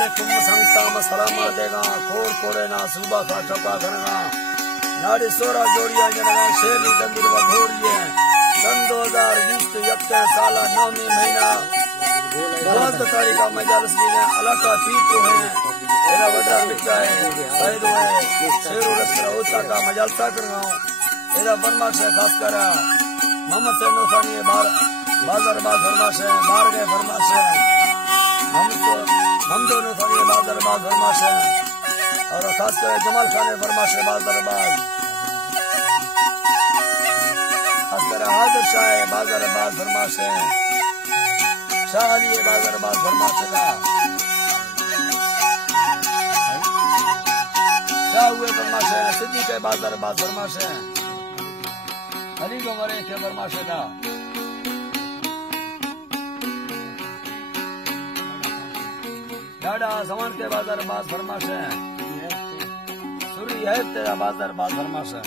वालेकुम संगताम सलाम देगा खोर कोरे ना सुबह का चौका करना नाड़ी सोरा जोड़िया जनगा शेरनी तंदिर वघोरिए सन 2020 यक्ते साला 9वीं महीना 12 तारीख का मजलिस में अलका पीर को है एरा वडा मिटा है सैद है शेरू रस्ता उसा का मजलसा करना एरा बर्मा से खास कर मोहम्मद से नौसानी बाजार बाज फरमाश है बाहर गए फरमाश है हम दोनों सारी बाजार बाज फरमाश है और खास कर जमाल खान फरमाश है बाजार बाज खास कर हाजिर शाह बाजार बाज फरमाश है शाह अली बाजार बाज फरमाश है शाह हुए फरमाश है सिद्दीक के बाजार बाज फरमाश है अली को मरे के फरमाश है डाडा समान के बाजार बाज फरमाश है सुरी है तेरा बाजार बाज फरमाश है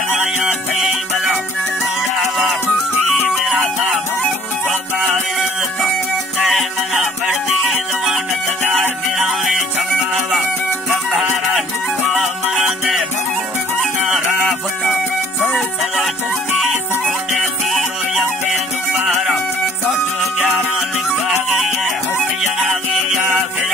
जमाया थे बला मुरावा खुशी मेरा था मुझको बारिश जय मना बढ़ती जमानत दार बिराने चंबावा गंभारा दुखो मना दे मुझको राफता सोई सदा चुस्ती सुने सीरो यके दुबारा सच ग्यारह लिखा गई है हस्तियां गया फिर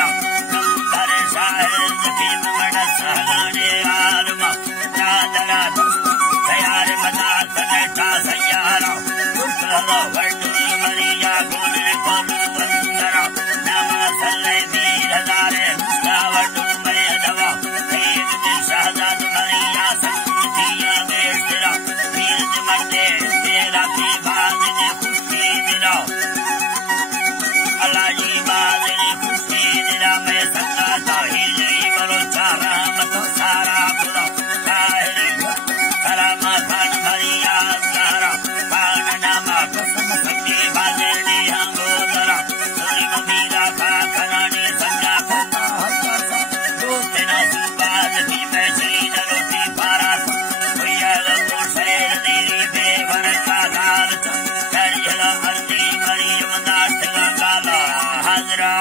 नंबर शाहिद की मगड़ सहगाने आलमा चादरा दोस्त तैयार बता कनेटा सैयारा कुर्कलो वर्डुल मरिया गोने कोलू बंदरा नमा सल्ले बीर हजारे मुस्ता वर्डुल में दवा तेज में शहजाद मरिया संगीतिया बेस्तेरा बीर मंडे तेरा की बात ने खुशी दिला अल्लाह जी बात ने खुशी दिला मैं संगा तो ही नहीं करो चारा मत सारा खुदा ताहिर सलामा खान मरिया सारा खान नामा कसम संगे बाजे ने अंगोदरा सोई ममीरा खा खनाने संगा खाता हल्का सा दोस्त ना सुबाद की मैं चली न रोटी पारा भैया लगो शेर तेरी बेवर का दाल चरिया मर्दी मरियम नाट गाला हजरा